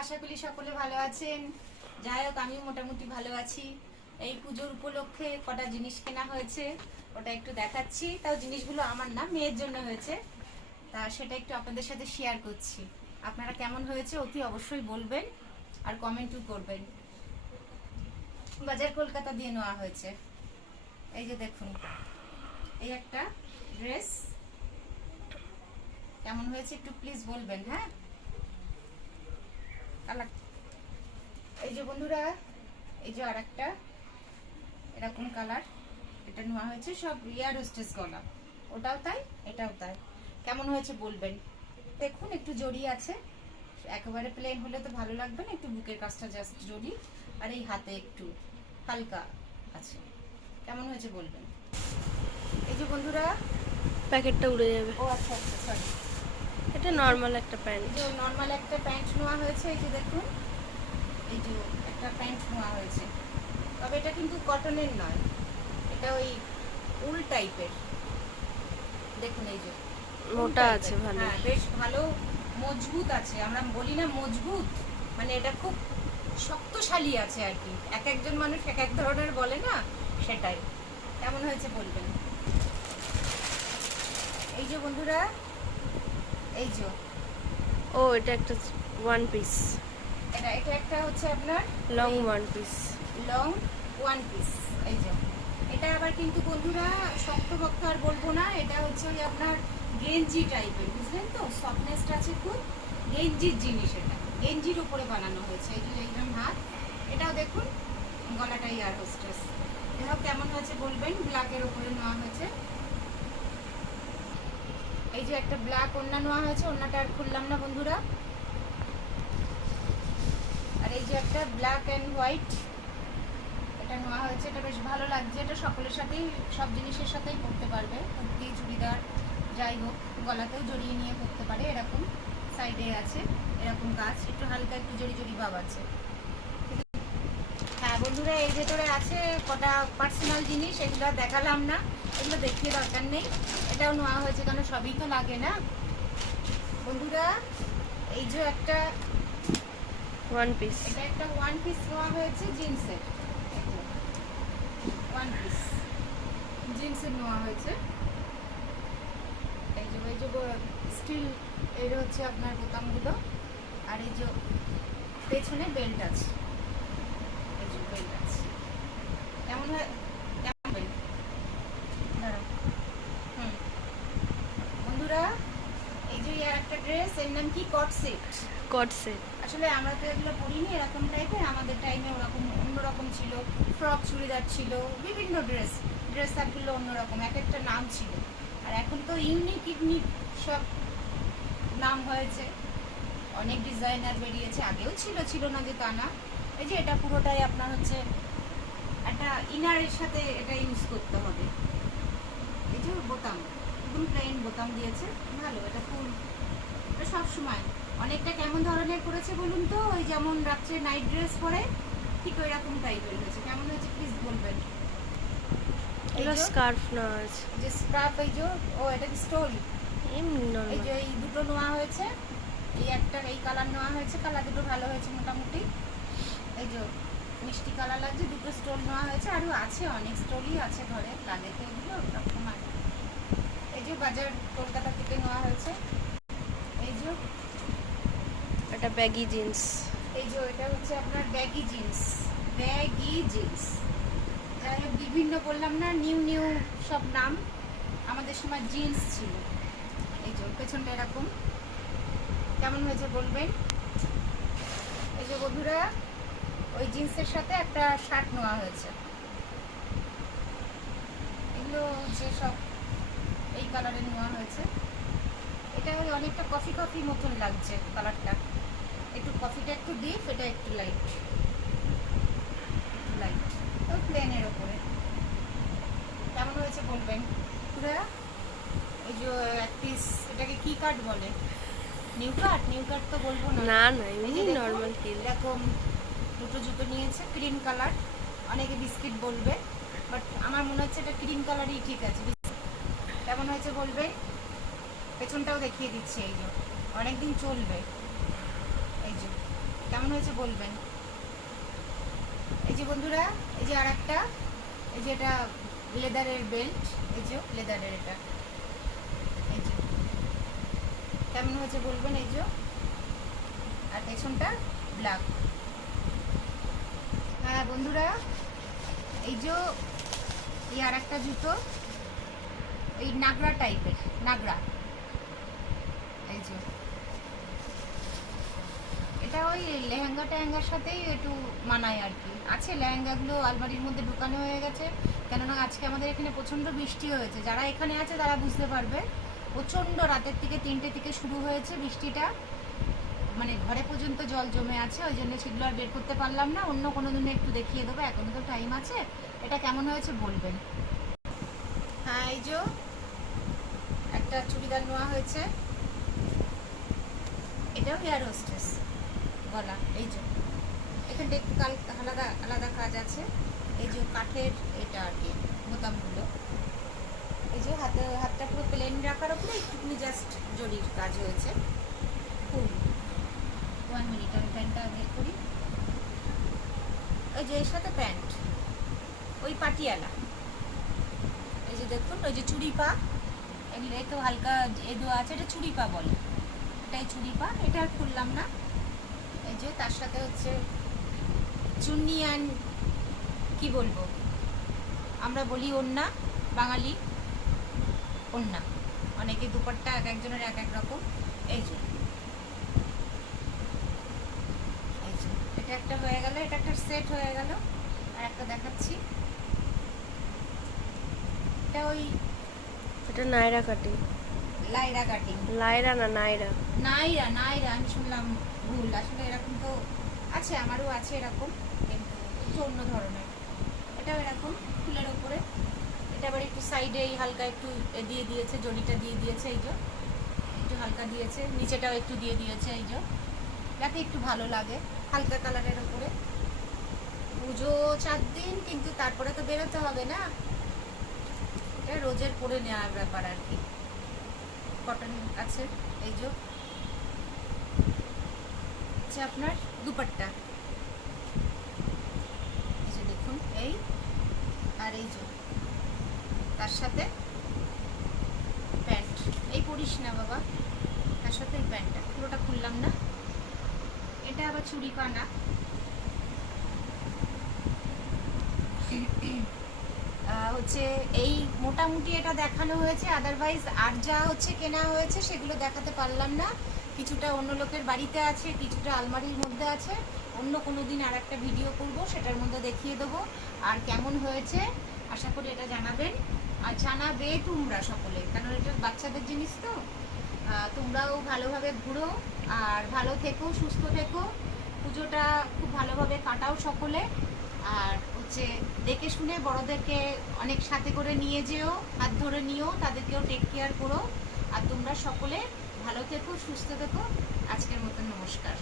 আশা করি সকলে ভালো আছেন। যাই হোক আমিও মোটামুটি ভালো আছি। এই পুজোর উপলক্ষে কটা জিনিস কেনা হয়েছে, ওটা একটু দেখাচ্ছি। তাও জিনিসগুলো আমার না, মেয়ের জন্য হয়েছে, তা সেটা একটু আপনাদের সাথে শেয়ার করছি। আপনারা কেমন হয়েছে অতি অবশ্যই বলবেন আর কমেন্টও করবেন। বাজার কলকাতা দিয়ে নেওয়া হয়েছে। এই যে দেখুন, এই একটা ড্রেস কেমন হয়েছে একটু প্লিজ বলবেন। হ্যাঁ, এই যে বন্ধুরা, এই যে আরেকটা এরকম কালার, এটা নেওয়া হয়েছে। সব ইয়ার হোস্টেস গলা, ওটাও তাই এটাও তাই। কেমন হয়েছে বলবেন। দেখুন একটু জড়ি আছে, একেবারে প্লেন হলে তো ভালো লাগবে না, একটু বুকের কাজটা জাস্ট জড়ি, আর এই হাতে একটু হালকা আছে। কেমন হয়েছে বলবেন। এই যে বন্ধুরা, প্যাকেটটা উড়ে যাবে। ও আচ্ছা আচ্ছা সরি, এটা নরমাল একটা প্যান্ট। এই যে নর্মাল একটা প্যান্ট নেওয়া হয়েছে। এই যে দেখুন, এই যে একটা প্যান্ট নেওয়া হয়েছে, তবে এটা কিন্তু কটনের নয়, এটা ওই উল টাইপের। দেখুন এই যে মোটা আছে ভালো। হ্যাঁ, বেশ ভালো মজবুত আছে। আমরা বলি না মজবুত, মানে এটা খুব শক্তশালী আছে আর কি। এক একজন মানুষ এক এক ধরনের বলে না, সেটাই। কেমন হয়েছে বলবেন। এই যে বন্ধুরা, এই যে ও এটা একটা ওয়ান পিস, এটা এটা একটা হচ্ছে আপনার long one piece. Long one piece. এই যে এটা আবার কিন্তু বন্ধুরা শক্ত ভক্ত আর বলবো না, এটা হচ্ছে ওই আপনার গেঞ্জি টাইপের, বুঝলেন তো, সফটনেসটা আছে খুব। গেঞ্জির জিনিস, এটা গেঞ্জির উপরে বানানো হয়েছে। এই যে এইরকম হাত, এটাও দেখুন গলাটাই আর হোস্টেস। এটাও কেমন হয়েছে বলবেন। ব্ল্যাকের উপরে নেওয়া হয়েছে। এই যে একটা ব্ল্যাক ওড়না নেওয়া হয়েছে, ওড়নাটা আর খুললাম না বন্ধুরা। আর এই যে একটা ব্ল্যাক অ্যান্ড হোয়াইট, এটা নেওয়া হয়েছে। এটা বেশ ভালো লাগছে, এটা সকলের সাথেই, সব জিনিসের সাথেই পরতে পারবে, কুর্তি চুড়িদার যাই হোক, গলাতেও জড়িয়ে নিয়ে পরতে পারে। এরকম সাইডে আছে এরকম কাজ, একটু হালকা একটু জড়ি জড়ি ভাব আছে। হ্যাঁ বন্ধুরা, এর ভেতরে আছে কটা পার্সোনাল জিনিস, এগুলো দেখালাম না, এগুলো দেখিয়ে দরকার নেই। এটাও নেওয়া হয়েছে, কারণ সবই তো লাগে না বন্ধুরা। এই যে একটা ওয়ান পিস। এটা একটা ওয়ান পিস নেওয়া হয়েছে জিন্সের, ওয়ান পিস জিন্সের নেওয়া হয়েছে। এই যে স্টিল এর হচ্ছে আপনার বোতামগুলো, আর এই যে পেছনে বেল্ট আছে, এই যে বেল্ট আছে। কেমন হয়, কেমন বেল্ট, দাঁড়াও। বন্ধুরা, এই যে আর একটা ড্রেস, এর নাম কি কট সেট। কট সেট। আসলে আমরা তো এগুলো পরিনি এরকম টাইপের, আমাদের টাইমে ওরকম অন্যরকম ছিল। ফ্রক চুড়িদার ছিল, বিভিন্ন ড্রেস আপগুলো অন্যরকম, এক একটা নাম ছিল। আর এখন তো ইউনিক ইউনিক সব নাম হয়েছে, অনেক ডিজাইনার বেরিয়েছে। আগেও ছিল না যে তা না। এই যে এটা পুরোটাই আপনার হচ্ছে একটা ইনারের সাথে এটা ইউজ করতে হবে। এই যে বোতাম, একদম প্লেন বোতাম দিয়েছে, ভালো। এটা ফুল, এটা সবসময় অনেকটা কেমন ধরনের করেছে বলুন তো, ওই যেমন রাত্রে নাইট ড্রেস পরে ঠিক ওই রকম টাইপের হয়েছে। কেমন হয়েছে প্লিজ বলবেন। এটা স্কার্ফ না আছে, যে স্কার্ফ, এই যে ও এটা কি স্টোল। এমনি এই নরমাল। যে এই দুটো নেওয়া হয়েছে, এই একটা এই কালার নেওয়া হয়েছে, কালার দুটো ভালো হয়েছে মোটামুটি। এই যে মিষ্টি কালার লাগছে, দুটো স্টোল নেওয়া হয়েছে। আরও আছে, অনেক স্টোলই আছে ঘরে, লাগে তো এগুলো ওরকম আর। এই যে বাজার কলকাতা থেকে নেওয়া হয়েছে। এই যে এটা ব্যাগি জিন্স। এই যে এটা হচ্ছে আপনার ব্যাগি জিন্স, ব্যাগি জিন্স। যাই হোক, বিভিন্ন বললাম না, নিউ নিউ সব নাম। আমাদের সময় জিন্স ছিল। এই যে পেছনটা এরকম, কেমন হয়েছে বলবেন। এই যে বন্ধুরা, ওই জিন্সের সাথে একটা শার্ট নেওয়া হয়েছে। এগুলো হচ্ছে সব এই কালারের নেওয়া হয়েছে। এটা ওই অনেকটা কফি কফি মতন লাগছে কালারটা, একটু কফিটা একটু ডিপ, এটা একটু লাইট লাইট, ওই প্লেনের ওপরে। কেমন হয়েছে বলবেন পুরা। এই যে এক পিস, এটাকে কি কাট বলে, নিউ কাট তো বলবো না। না না, এই এমনি যে দেখুন, নরমাল হিল। এরকম দুটো জুতো নিয়েছে, ক্রিম কালার। অনেকে বিস্কিট বলবে, বাট আমার মনে হচ্ছে এটা ক্রিম কালারই ঠিক আছে। কেমন হয়েছে বলবেন। পেছনটাও দেখিয়ে দিচ্ছি, এই যে অনেকদিন চলবে। এই যে কেমন হয়েছে বলবেন। এই যে বন্ধুরা, এই যে আর একটা, এই যে এটা লেদারের বেল্ট, এই যে লেদারের এটা, এই যে কেমন হয়েছে বলবেন। এই যে আর পেছনটা ব্ল্যাক। হ্যাঁ বন্ধুরা, এই যে আর একটা জুতো, এই নাগরা টাইপের, নাগরা। এই যে এটা ওই লেহেঙ্গা টেহেঙ্গার সাথেই একটু মানায় আর কি। আছে লেহেঙ্গাগুলো আলমারির মধ্যে ঢুকানো হয়ে গেছে, কেননা আজকে আমাদের এখানে প্রচণ্ড বৃষ্টি হয়েছে। যারা এখানে আছে তারা বুঝতে পারবে, প্রচণ্ড রাতের থেকে 3টে থেকে শুরু হয়েছে বৃষ্টিটা, মানে ঘরে পর্যন্ত জল জমে আছে। ওই জন্য সেগুলো আর বের করতে পারলাম না, অন্য কোনো দিনে একটু দেখিয়ে দেবো, এখনো তো টাইম আছে। এটা কেমন হয়েছে বলবেন। হ্যাঁ এই যে একটা চুড়িদার নেওয়া হয়েছে, এটাও হেয়ার হোস্টেস গলা। এই যে এখানটা একটু আলাদা আলাদা কাজ আছে। এই যে কাঠের এটা আর কি বোতামগুলো। এই যে হাতটা পুরো প্লেন রাখার উপরে একটুখানি জাস্ট জরির কাজ হয়েছে। ফুল 1 মিনিট আমি প্যান্টটা বের করি। ওই যে এর সাথে প্যান্ট ওই পাটিয়ালা। এই যে দেখুন, ওই যে চুড়ি পা, এগুলো একটু হালকা দেওয়া আছে, এটা চুড়ি পা বলে, এটাই চুড়ি পা। এটা আর খুললাম না। এই যে তার সাথে হচ্ছে চুন্নি অ্যান্ড কি বলবো, আমরা বলি ওড়না, বাঙালি ওড়না, অনেকে দুপাট্টা, এক একজনের এক এক রকম। এই যে এটা একটা হয়ে গেল, এটা একটা সেট হয়ে গেল। আর একটা দেখাচ্ছি, এটা ওই এটা নাইরা কাটিং। লাইরা কাটিং, লাইরা না নাইরা। নাইরা নাইরা, আমি শুনলাম ভুল। আসলে এরকম তো আছে, আমারও আছে এরকম, কিন্তু একটু অন্য ধরনের। এটাও এরকম ফুলের ওপরে, এটা আবার একটু সাইডে হালকা একটু দিয়ে দিয়েছে, জড়িটা দিয়ে দিয়েছে। এই যে একটু হালকা দিয়েছে, নিচেটাও একটু দিয়ে দিয়েছে। এই যে যাতে একটু ভালো লাগে, হালকা কালারের ওপরে। পুজো 4 দিন, কিন্তু তারপরে তো বেরোতে হবে না, এটা রোজের পরে নেওয়ার ব্যাপার আর কি। কটন আছে। এই যে আচ্ছা আপনার দুপাট্টা, এই যে দেখুন, এই আর এই যে তার সাথে প্যান্ট। এই পরিস না বাবা, তার সাথে এই প্যান্টটা পুরোটা খুললাম না। এটা আবার চুড়ি পানা, হচ্ছে এই মোটামুটি এটা দেখানো হয়েছে। আদারওয়াইজ আর যা হচ্ছে কেনা হয়েছে সেগুলো দেখাতে পারলাম না। কিছুটা অন্য লোকের বাড়িতে আছে, কিছুটা আলমারির মধ্যে আছে। অন্য কোনো দিন আর একটা ভিডিও করব, সেটার মধ্যে দেখিয়ে দেবো। আর কেমন হয়েছে আশা করি এটা জানাবেন, আর জানাবে তোমরা সকলে, কারণ এটা বাচ্চাদের জিনিস তো। তোমরাও ভালোভাবে ঘুরো, আর ভালো থেকো, সুস্থ থেকো, পুজোটা খুব ভালোভাবে কাটাও সকলে। আর হচ্ছে দেখে শুনে বড়দেরকে অনেক সাথে করে নিয়ে যেও, হাত ধরে নিও, তাদেরকেও টেক কেয়ার করো। আর তোমরা সকলে ভালো থেকো, সুস্থ থেকো। আজকের মতন নমস্কার।